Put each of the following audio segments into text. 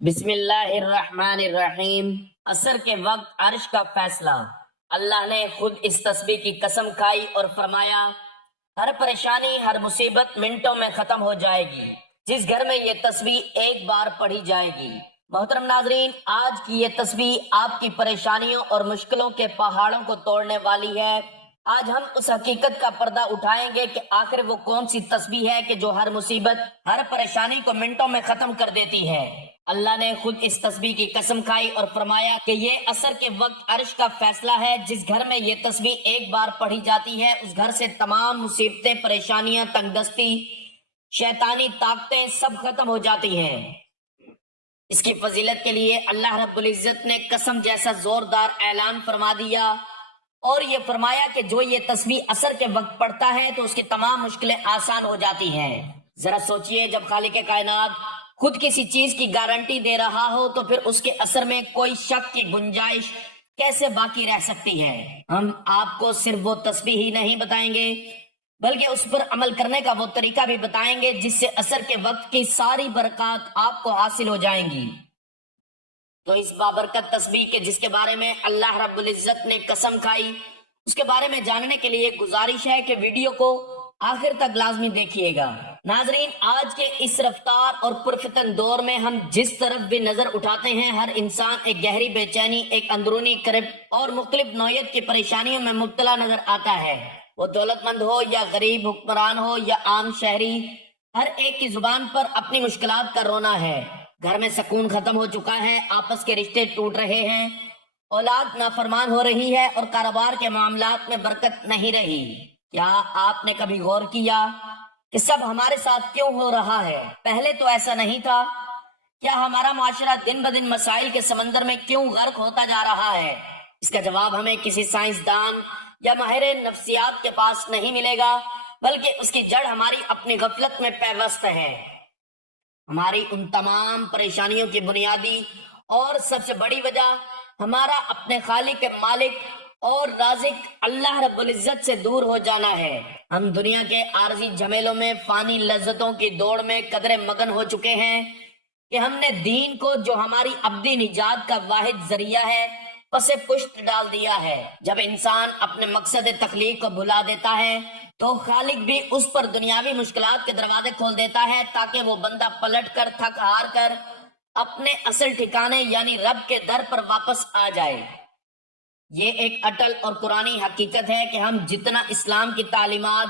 بسم اللہ الرحمن الرحیم۔ عصر کے وقت عرش کا فیصلہ۔ اللہ نے خود اس تسبیح کی قسم کھائی اور فرمایا، ہر پریشانی ہر مصیبت منٹوں میں ختم ہو جائے گی جس گھر میں یہ تسبیح ایک بار پڑھی جائے گی۔ محترم ناظرین، آج کی یہ تسبیح آپ کی پریشانیوں اور مشکلوں کے پہاڑوں کو توڑنے والی ہے۔ آج ہم اس حقیقت کا پردہ اٹھائیں گے کہ آخر وہ کون سی تسبیح ہے کہ جو ہر مصیبت ہر پریشانی کو منٹوں میں ختم کر دیتی ہے۔ اللہ نے خود اس تسبیح کی قسم کھائی اور فرمایا کہ یہ عصر کے وقت عرش کا فیصلہ ہے۔ جس گھر میں یہ تسبیح ایک بار پڑھی جاتی ہے اس گھر سے تمام مصیبتیں، پریشانیاں، تنگ دستی، شیطانی طاقتیں سب ختم ہو جاتی ہیں۔ اس کی فضیلت کے لیے اللہ رب العزت نے قسم جیسا زوردار اعلان فرما دیا اور یہ فرمایا کہ جو یہ تسبیح عصر کے وقت پڑھتا ہے تو اس کی تمام مشکلیں آسان ہو جاتی ہیں۔ ذرا سوچئے، جب خالق کائنات خود کسی چیز کی گارنٹی دے رہا ہو تو پھر اس کے اثر میں کوئی شک کی گنجائش کیسے باقی رہ سکتی ہے؟ ہم آپ کو صرف وہ تسبیح ہی نہیں بتائیں گے بلکہ اس پر عمل کرنے کا وہ طریقہ بھی بتائیں گے جس سے عصر کے وقت کی ساری برکات آپ کو حاصل ہو جائیں گی۔ تو اس بابرکت تسبیح کے جس کے بارے میں اللہ رب العزت نے قسم کھائی، اس کے بارے میں جاننے کے لیے گزارش ہے کہ ویڈیو کو آخر تک لازمی دیکھیے گا۔ ناظرین، آج کے اس رفتار اور پرفتن دور میں ہم جس طرف بھی نظر اٹھاتے ہیں ہر انسان ایک گہری بے چینی، ایک اندرونی کرب اور مختلف نوعیت کی پریشانیوں میں مبتلا نظر آتا ہے۔ وہ دولت مند ہو یا غریب، حکمران ہو یا عام شہری، ہر ایک کی زبان پر اپنی مشکلات کا رونا ہے۔ گھر میں سکون ختم ہو چکا ہے، آپس کے رشتے ٹوٹ رہے ہیں، اولاد نافرمان ہو رہی ہے اور کاروبار کے معاملات میں برکت نہیں رہی۔ کیا آپ نے کبھی غور کیا کہ سب ہمارے ساتھ کیوں ہو رہا ہے؟ پہلے تو ایسا نہیں تھا۔ کیا ہمارا معاشرہ دن بدن مسائل کے سمندر میں کیوں غرق ہوتا جا رہا ہے؟ اس کا جواب ہمیں کسی سائنسدان یا ماہر نفسیات کے پاس نہیں ملے گا، بلکہ اس کی جڑ ہماری اپنی غفلت میں پیوست ہے۔ ہماری ان تمام پریشانیوں کی بنیادی اور سب سے بڑی وجہ ہمارا اپنے خالق، مالک اور رازق اللہ رب العزت سے دور ہو جانا ہے۔ ہم دنیا کے عارضی جھمیلوں میں، فانی لذتوں کی دوڑ میں قدرے مگن ہو چکے ہیں کہ ہم نے دین کو، جو ہماری ابدی نجات کا واحد ذریعہ ہے، پسے پشت ڈال دیا ہے۔ جب انسان اپنے مقصد تخلیق کو بھلا دیتا ہے تو خالق بھی اس پر دنیاوی مشکلات کے دروازے کھول دیتا ہے تاکہ وہ بندہ پلٹ کر، تھک ہار کر اپنے اصل ٹھکانے یعنی رب کے در پر واپس آ جائے۔ یہ ایک اٹل اور قرآنی حقیقت ہے کہ ہم جتنا اسلام کی تعلیمات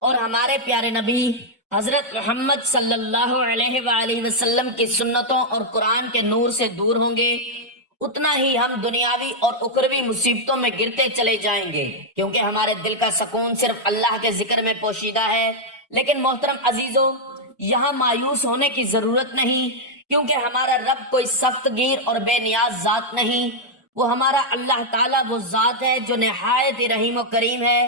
اور ہمارے پیارے نبی حضرت محمد صلی اللہ علیہ وآلہ وسلم کی سنتوں اور قرآن کے نور سے دور ہوں گے، اتنا ہی ہم دنیاوی اور اخروی مصیبتوں میں گرتے چلے جائیں گے، کیونکہ ہمارے دل کا سکون صرف اللہ کے ذکر میں پوشیدہ ہے۔ لیکن محترم عزیزو، یہاں مایوس ہونے کی ضرورت نہیں، کیونکہ ہمارا رب کوئی سخت گیر اور بے نیاز ذات نہیں۔ وہ ہمارا اللہ تعالیٰ وہ ذات ہے جو نہایت رحیم و کریم ہے۔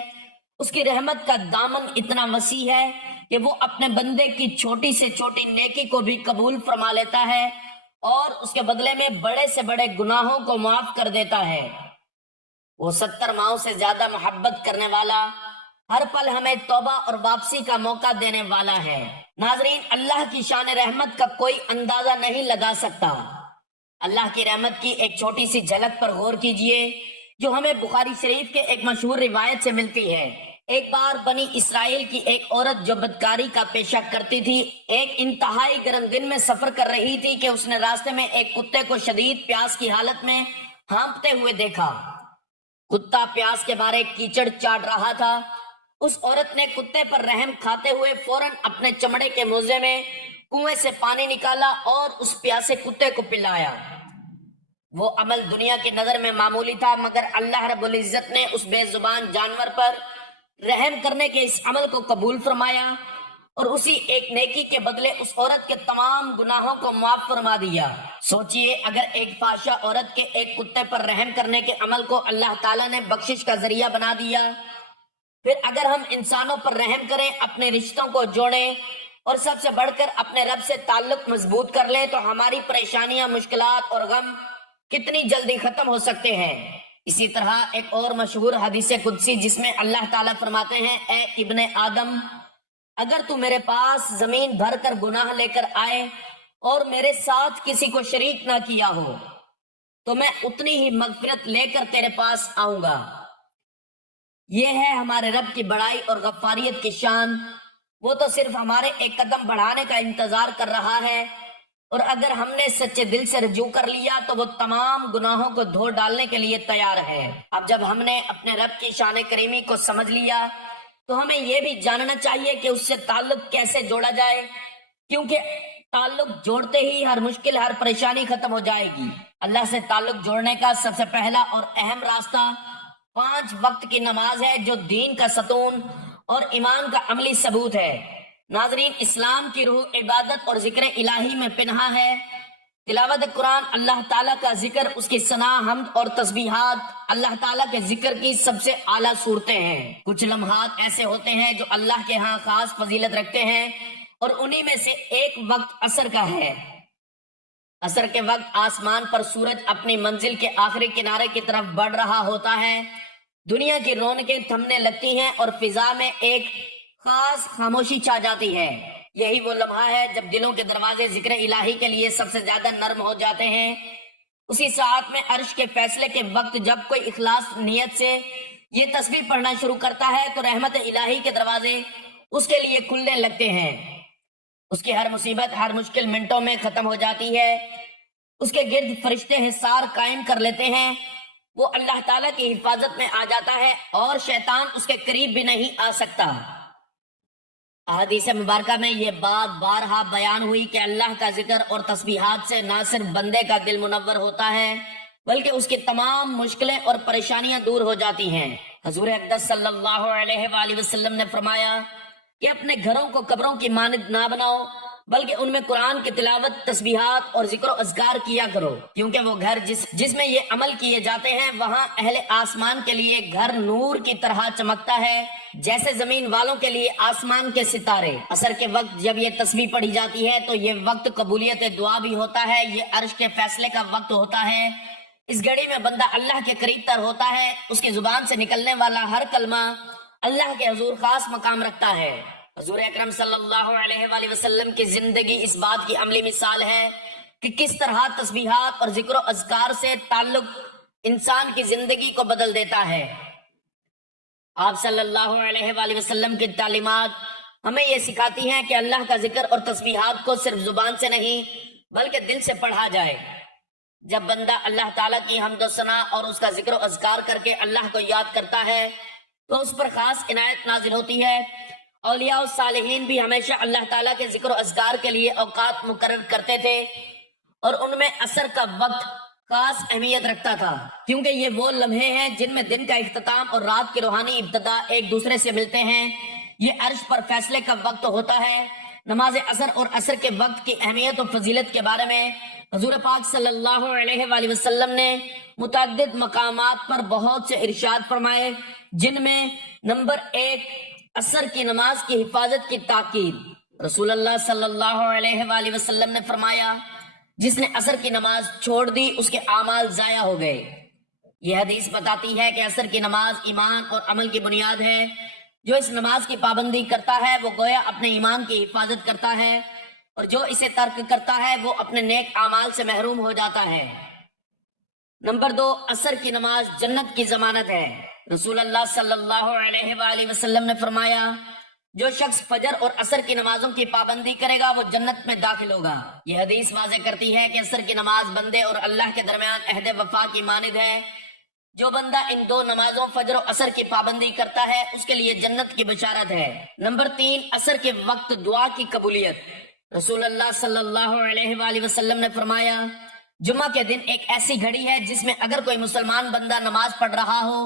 اس کی رحمت کا دامن اتنا وسیع ہے کہ وہ اپنے بندے کی چھوٹی سے چھوٹی نیکی کو بھی قبول فرما لیتا ہے اور اس کے بدلے میں بڑے سے بڑے گناہوں کو معاف کر دیتا ہے۔ وہ 70 ماؤں سے زیادہ محبت کرنے والا، ہر پل ہمیں توبہ اور واپسی کا موقع دینے والا ہے۔ ناظرین، اللہ کی شان رحمت کا کوئی اندازہ نہیں لگا سکتا۔ اللہ کی رحمت کی ایک چھوٹی سی جھلک پر غور کیجئے جو ہمیں بخاری شریف کے ایک مشہور روایت سے ملتی ہے۔ ایک بار بنی اسرائیل کی ایک عورت جو بدکاری کا پیشہ کرتی تھی، ایک انتہائی گرم دن میں سفر کر رہی تھی کہ اس نے راستے میں ایک کتے کو شدید پیاس کی حالت میں ہانپتے ہوئے دیکھا۔ کتا پیاس کے مارے کیچڑ چاٹ رہا تھا۔ اس عورت نے کتے پر رحم کھاتے ہوئے فوراً اپنے چمڑے کے موزے میں کنویں سے پانی نکالا اور اس پیاسے کتے کو پلایا۔ وہ عمل دنیا کی نظر میں معمولی تھا، مگر اللہ رب العزت نے اس بے زبان جانور پر رحم کرنے کے اس عمل کو قبول فرمایا اور اسی ایک نیکی کے بدلے اس عورت کے تمام گناہوں کو معاف فرما دیا۔ سوچئے، اگر ایک فحشہ عورت کے ایک کتے پر رحم کرنے کے عمل کو اللہ تعالیٰ نے بخشش کا ذریعہ بنا دیا، پھر اگر ہم انسانوں پر رحم کریں، اپنے رشتوں کو جوڑیں اور سب سے بڑھ کر اپنے رب سے تعلق مضبوط کر لیں تو ہماری پریشانیاں، مشکلات اور غم کتنی جلدی ختم ہو سکتے ہیں۔ اسی طرح ایک اور مشہور حدیث قدسی جس میں اللہ تعالیٰ فرماتے ہیں، اے ابن آدم، اگر تو میرے پاس زمین بھر کر گناہ لے کر آئے اور میرے ساتھ کسی کو شریک نہ کیا ہو تو میں اتنی ہی مغفرت لے کر تیرے پاس آؤں گا۔ یہ ہے ہمارے رب کی بڑائی اور غفاریت کی شان۔ وہ تو صرف ہمارے ایک قدم بڑھانے کا انتظار کر رہا ہے، اور اگر ہم نے سچے دل سے رجوع کر لیا تو وہ تمام گناہوں کو دھو ڈالنے کے لیے تیار ہے۔ اب جب ہم نے اپنے رب کی شان کریمی کو سمجھ لیا تو ہمیں یہ بھی جاننا چاہیے کہ اس سے تعلق کیسے جوڑا جائے، کیونکہ تعلق جوڑتے ہی ہر مشکل، ہر پریشانی ختم ہو جائے گی۔ اللہ سے تعلق جوڑنے کا سب سے پہلا اور اہم راستہ 5 وقت کی نماز ہے، جو دین کا ستون اور ایمان کا عملی ثبوت ہے۔ ناظرین، اسلام کی روح عبادت اور ذکر الہی میں پنہاں ہے۔ تلاوت قرآن، اللہ تعالیٰ کا ذکر، اس کی ثنا، حمد اور تسبیحات اللہ تعالیٰ کے ذکر کی سب سے اعلیٰ صورتیں ہیں۔ کچھ لمحات ایسے ہوتے ہیں جو اللہ کے ہاں خاص فضیلت رکھتے ہیں، اور انہی میں سے ایک وقت عصر کا ہے۔ عصر کے وقت آسمان پر سورج اپنی منزل کے آخری کنارے کی طرف بڑھ رہا ہوتا ہے، دنیا کی رونقیں تھمنے لگتی ہیں اور فضا میں ایک خاص خاموشی چھا جاتی ہے۔ یہی وہ لمحہ ہے جب دلوں کے دروازے ذکر الہی کے لیے سب سے زیادہ نرم ہو جاتے ہیں۔ اسی ساعت میں عرش کے فیصلے کے وقت جب کوئی اخلاص نیت سے یہ تسبیح پڑھنا شروع کرتا ہے تو رحمت الہی کے دروازے اس کے لیے کھلنے لگتے ہیں۔ اس کی ہر مصیبت، ہر مشکل منٹوں میں ختم ہو جاتی ہے۔ اس کے گرد فرشتے حصار قائم کر لیتے ہیں۔ وہ اللہ تعالیٰ کی حفاظت میں آ جاتا ہے اور شیطان اس کے قریب بھی نہیں آ سکتا۔ احادیث مبارکہ میں یہ بات بارہا بیان ہوئی کہ اللہ کا ذکر اور تسبیحات سے نہ صرف بندے کا دل منور ہوتا ہے بلکہ اس کی تمام مشکلیں اور پریشانیاں دور ہو جاتی ہیں۔ حضور اقدس صلی اللہ علیہ وآلہ وسلم نے فرمایا کہ اپنے گھروں کو قبروں کی مانند نہ بناؤ، بلکہ ان میں قرآن کی تلاوت، تسبیحات اور ذکر و اذکار کیا کرو، کیونکہ وہ گھر جس میں یہ عمل کیے جاتے ہیں وہاں اہل آسمان کے لیے گھر نور کی طرح چمکتا ہے جیسے زمین والوں کے لیے آسمان کے ستارے۔ عصر کے وقت جب یہ تسبیح پڑھی جاتی ہے تو یہ وقت قبولیت دعا بھی ہوتا ہے، یہ عرش کے فیصلے کا وقت ہوتا ہے۔ اس گھڑی میں بندہ اللہ کے قریب تر ہوتا ہے، اس کی زبان سے نکلنے والا ہر کلمہ اللہ کے حضور خاص مقام رکھتا ہے۔ حضور اکرم صلی اللہ علیہ وآلہ وسلم کی زندگی اس بات کی عملی مثال ہے کہ کس طرح تسبیحات اور ذکر و اذکار سے تعلق انسان کی زندگی کو بدل دیتا ہے۔ آپ صلی اللہ علیہ وآلہ وسلم کی تعلیمات ہمیں یہ سکھاتی ہیں کہ اللہ کا ذکر اور تسبیحات کو صرف زبان سے نہیں بلکہ دل سے پڑھا جائے۔ جب بندہ اللہ تعالیٰ کی حمد و ثنا اور اس کا ذکر و اذکار کر کے اللہ کو یاد کرتا ہے تو اس پر خاص عنایت نازل ہوتی ہے۔ اولیاء و صالحین بھی ہمیشہ اللہ تعالیٰ کے ذکر و اذکار کے لیے اوقات مقرر کرتے تھے، اور ان میں عصر کا وقت خاص اہمیت رکھتا تھا، کیونکہ یہ وہ لمحے ہیں جن میں دن کا اختتام اور رات کی روحانی ابتدا ایک دوسرے سے ملتے ہیں۔ یہ عرش پر فیصلے کا وقت ہوتا ہے۔ نماز عصر اور عصر کے وقت کی اہمیت و فضیلت کے بارے میں حضور پاک صلی اللہ علیہ وآلہ وسلم نے متعدد مقامات پر بہت سے ارشاد فرمائے، جن میں نمبر 1 عصر کی نماز کی حفاظت کی تاکید۔ رسول اللہ صلی اللہ علیہ وآلہ وسلم نے فرمایا، جس نے عصر کی نماز چھوڑ دی اس کے اعمال ضائع ہو گئے۔ یہ حدیث بتاتی ہے کہ عصر کی نماز ایمان اور عمل کی بنیاد ہے۔ جو اس نماز کی پابندی کرتا ہے وہ گویا اپنے ایمان کی حفاظت کرتا ہے، اور جو اسے ترک کرتا ہے وہ اپنے نیک اعمال سے محروم ہو جاتا ہے۔ نمبر 2، عصر کی نماز جنت کی ضمانت ہے۔ رسول اللہ صلی اللہ علیہ وآلہ وسلم نے فرمایا، جو شخص فجر اور عصر کی نمازوں کی پابندی کرے گا وہ جنت میں داخل ہوگا۔ یہ حدیث واضح کرتی ہے کہ عصر کی نماز بندے اور اللہ کے درمیان عہد وفا کی مانند ہے۔ جو بندہ ان 2 نمازوں فجر و عصر کی پابندی کرتا ہے اس کے لیے جنت کی بشارت ہے۔ نمبر 3، عصر کے وقت دعا کی قبولیت۔ رسول اللہ صلی اللہ علیہ وآلہ وسلم نے فرمایا، جمعہ کے دن ایک ایسی گھڑی ہے جس میں اگر کوئی مسلمان بندہ نماز پڑھ رہا ہو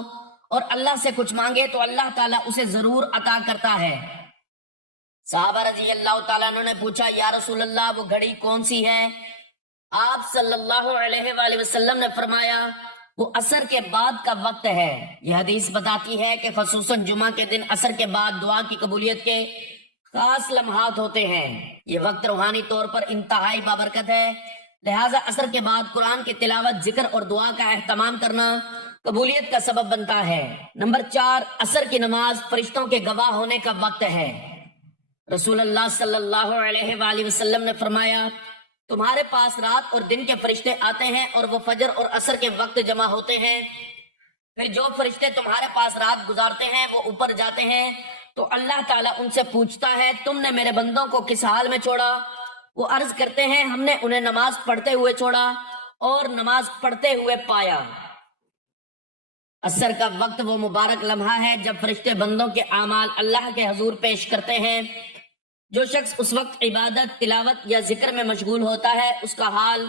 اور اللہ سے کچھ مانگے تو اللہ تعالیٰ اسے ضرور عطا کرتا ہے۔ صحابہ رضی اللہ تعالیٰ عنہ نے پوچھا، یا رسول اللہ وہ گھڑی کون سی ہے؟ آپ صلی اللہ علیہ وآلہ وسلم نے فرمایا، وہ عصر کے بعد کا وقت ہے۔ یہ حدیث بتاتی ہے کہ خصوصاً جمعہ کے دن عصر کے بعد دعا کی قبولیت کے خاص لمحات ہوتے ہیں۔ یہ وقت روحانی طور پر انتہائی بابرکت ہے، لہٰذا عصر کے بعد قرآن کی تلاوت، ذکر اور دعا کا اہتمام کرنا قبولیت کا سبب بنتا ہے۔ نمبر 4، عصر کی نماز فرشتوں کے گواہ ہونے کا وقت ہے۔ رسول اللہ صلی اللہ علیہ وآلہ وسلم نے فرمایا، تمہارے پاس رات اور دن کے فرشتے آتے ہیں اور وہ فجر اور عصر کے وقت جمع ہوتے ہیں. پھر جو فرشتے تمہارے پاس رات گزارتے ہیں وہ اوپر جاتے ہیں تو اللہ تعالیٰ ان سے پوچھتا ہے تم نے میرے بندوں کو کس حال میں چھوڑا؟ وہ عرض کرتے ہیں ہم نے انہیں نماز پڑھتے ہوئے چھوڑا اور نماز پڑھتے ہوئے پایا. عصر کا وقت وہ مبارک لمحہ ہے جب فرشتے بندوں کے اعمال اللہ کے حضور پیش کرتے ہیں. جو شخص اس وقت عبادت، تلاوت یا ذکر میں مشغول ہوتا ہے اس کا حال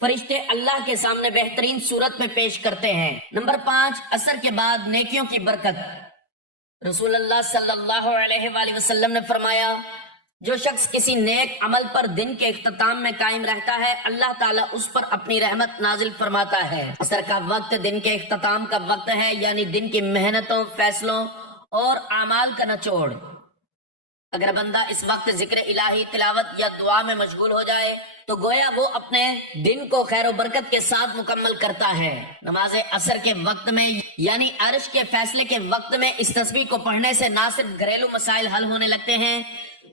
فرشتے اللہ کے سامنے بہترین صورت میں پیش کرتے ہیں. نمبر 5، عصر کے بعد نیکیوں کی برکت. رسول اللہ صلی اللہ علیہ وآلہ وسلم نے فرمایا جو شخص کسی نیک عمل پر دن کے اختتام میں قائم رہتا ہے اللہ تعالیٰ اس پر اپنی رحمت نازل فرماتا ہے. عصر کا وقت دن کے اختتام کا وقت ہے، یعنی دن کی محنتوں، فیصلوں اور اعمال کا نچوڑ. اگر بندہ اس وقت ذکر الہی، تلاوت یا دعا میں مشغول ہو جائے تو گویا وہ اپنے دن کو خیر و برکت کے ساتھ مکمل کرتا ہے. نماز عصر کے وقت میں یعنی عرش کے فیصلے کے وقت میں اس تسبیح کو پڑھنے سے نہ صرف گھریلو مسائل حل ہونے لگتے ہیں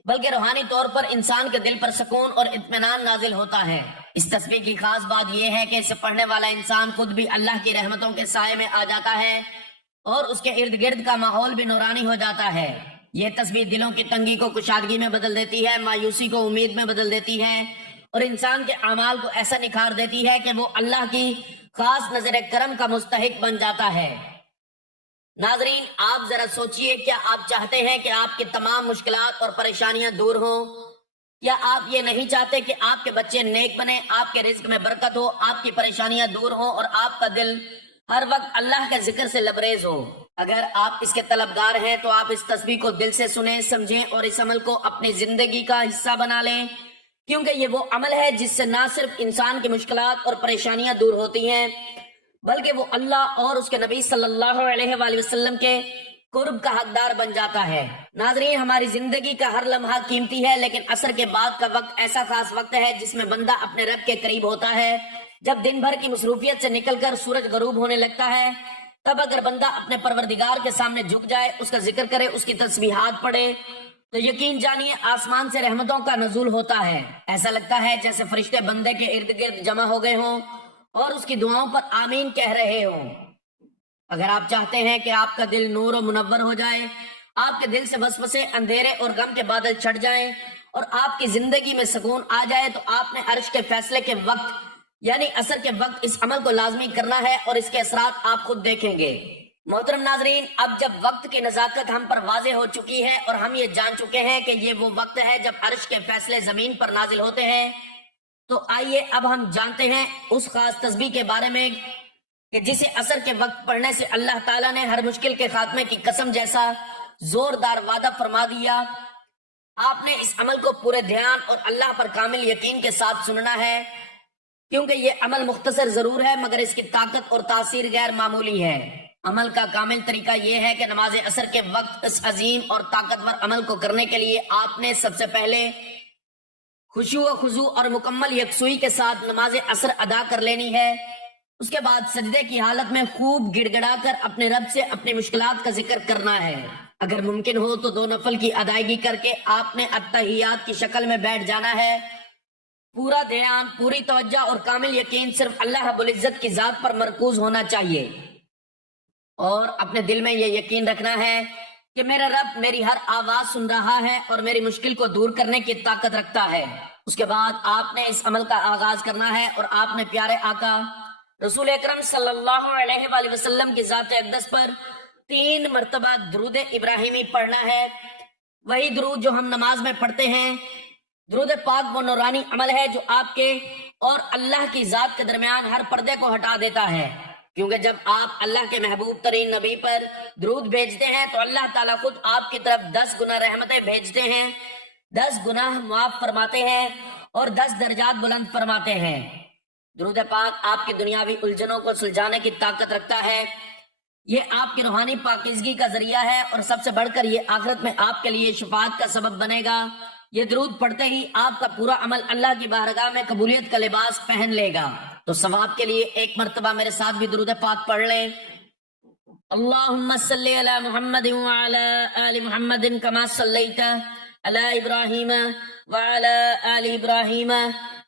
بلکہ روحانی طور پر انسان کے دل پر سکون اور اطمینان نازل ہوتا ہے. اس تسبیح کی خاص بات یہ ہے کہ اسے پڑھنے والا انسان خود بھی اللہ کی رحمتوں کے سائے میں آ جاتا ہے اور اس کے ارد گرد کا ماحول بھی نورانی ہو جاتا ہے. یہ تسبیح دلوں کی تنگی کو کشادگی میں بدل دیتی ہے، مایوسی کو امید میں بدل دیتی ہے اور انسان کے اعمال کو ایسا نکھار دیتی ہے کہ وہ اللہ کی خاص نظر کرم کا مستحق بن جاتا ہے. ناظرین، آپ ذرا سوچئے، کیا آپ چاہتے ہیں کہ آپ کی تمام مشکلات اور پریشانیاں دور ہوں؟ کیا آپ یہ نہیں چاہتے کہ آپ کے بچے نیک بنیں، آپ کے رزق میں برکت ہو، آپ کی پریشانیاں دور ہوں اور آپ کا دل ہر وقت اللہ کے ذکر سے لبریز ہو؟ اگر آپ اس کے طلبگار ہیں تو آپ اس تسبیح کو دل سے سنیں، سمجھیں اور اس عمل کو اپنی زندگی کا حصہ بنا لیں، کیونکہ یہ وہ عمل ہے جس سے نہ صرف انسان کی مشکلات اور پریشانیاں دور ہوتی ہیں بلکہ وہ اللہ اور اس کے نبی صلی اللہ علیہ وآلہ وسلم کے قرب کا حقدار بن جاتا ہے. ناظرین، ہماری زندگی کا ہر لمحہ قیمتی ہے، لیکن عصر کے بعد کا وقت ایسا خاص وقت ہے جس میں بندہ اپنے رب کے قریب ہوتا ہے. جب دن بھر کی مصروفیت سے نکل کر سورج غروب ہونے لگتا ہے تب اگر بندہ اپنے پروردگار کے سامنے جھک جائے، اس کا ذکر کرے، اس کی تسبیحات پڑھے تو یقین جانیے آسمان سے رحمتوں کا نزول ہوتا ہے. ایسا لگتا ہے جیسے فرشتے بندے کے ارد گرد جمع ہو گئے ہوں اور اس کی دعاؤں پر آمین کہہ رہے ہوں. اگر آپ چاہتے ہیں کہ آپ کا دل نور و منور ہو جائے، آپ کے دل سے وسوسے، اندھیرے اور غم کے بادل چھٹ جائیں اور آپ کی زندگی میں سکون آ جائے تو آپ نے عرش کے فیصلے کے وقت یعنی عصر کے وقت اس عمل کو لازمی کرنا ہے اور اس کے اثرات آپ خود دیکھیں گے. محترم ناظرین، اب جب وقت کی نزاکت ہم پر واضح ہو چکی ہے اور ہم یہ جان چکے ہیں کہ یہ وہ وقت ہے جب عرش کے فیصلے زمین پر نازل ہوتے ہیں، تو آئیے اب ہم جانتے ہیں اس خاص تسبیح کے بارے میں کہ جسے عصر کے وقت پڑھنے سے اللہ تعالیٰ نے ہر مشکل کے خاتمے کی قسم جیسا زوردار وعدہ فرما دیا. آپ نے اس عمل کو پورے دھیان اور اللہ پر کامل یقین کے ساتھ سننا ہے، کیونکہ یہ عمل مختصر ضرور ہے مگر اس کی طاقت اور تاثیر غیر معمولی ہے. عمل کا کامل طریقہ یہ ہے کہ نماز عصر کے وقت اس عظیم اور طاقتور عمل کو کرنے کے لیے آپ نے سب سے پہلے خشوع و خضوع اور مکمل یکسوئی کے ساتھ نماز عصر ادا کر لینی ہے. اس کے بعد سجدے کی حالت میں خوب گڑ گڑا کر اپنے رب سے اپنی مشکلات کا ذکر کرنا ہے. اگر ممکن ہو تو 2 نفل کی ادائیگی کر کے آپ نے التحیات کی شکل میں بیٹھ جانا ہے. پورا دھیان، پوری توجہ اور کامل یقین صرف اللہ رب العزت کی ذات پر مرکوز ہونا چاہیے اور اپنے دل میں یہ یقین رکھنا ہے کہ میرا رب میری ہر آواز سن رہا ہے اور میری مشکل کو دور کرنے کی طاقت رکھتا ہے. اس کے بعد آپ نے اس عمل کا آغاز کرنا ہے اور آپ نے پیارے آقا رسول اکرم صلی اللہ علیہ وآلہ وسلم کی ذات اقدس پر 3 مرتبہ درود ابراہیمی پڑھنا ہے. وہی درود جو ہم نماز میں پڑھتے ہیں. درود پاک وہ نورانی عمل ہے جو آپ کے اور اللہ کی ذات کے درمیان ہر پردے کو ہٹا دیتا ہے، کیونکہ جب آپ اللہ کے محبوب ترین نبی پر درود بھیجتے ہیں تو اللہ تعالیٰ خود آپ کی طرف 10 گنا رحمتیں بھیجتے ہیں، 10 گناہ معاف فرماتے ہیں اور 10 درجات بلند فرماتے ہیں. درود پاک آپ کی دنیاوی الجھنوں کو سلجھانے کی طاقت رکھتا ہے. یہ آپ کی روحانی پاکیزگی کا ذریعہ ہے اور سب سے بڑھ کر یہ آخرت میں آپ کے لیے شفاعت کا سبب بنے گا. یہ درود پڑھتے ہی آپ کا پورا عمل اللہ کی بارگاہ میں قبولیت کا لباس پہن لے گا. تو ثواب کے لیے ایک مرتبہ میرے ساتھ بھی درود پاک پڑھ لیں. اللہم صلی علی محمد وعلی آل محمد کما صلیت علی ابراہیم وعلی آل ابراہیم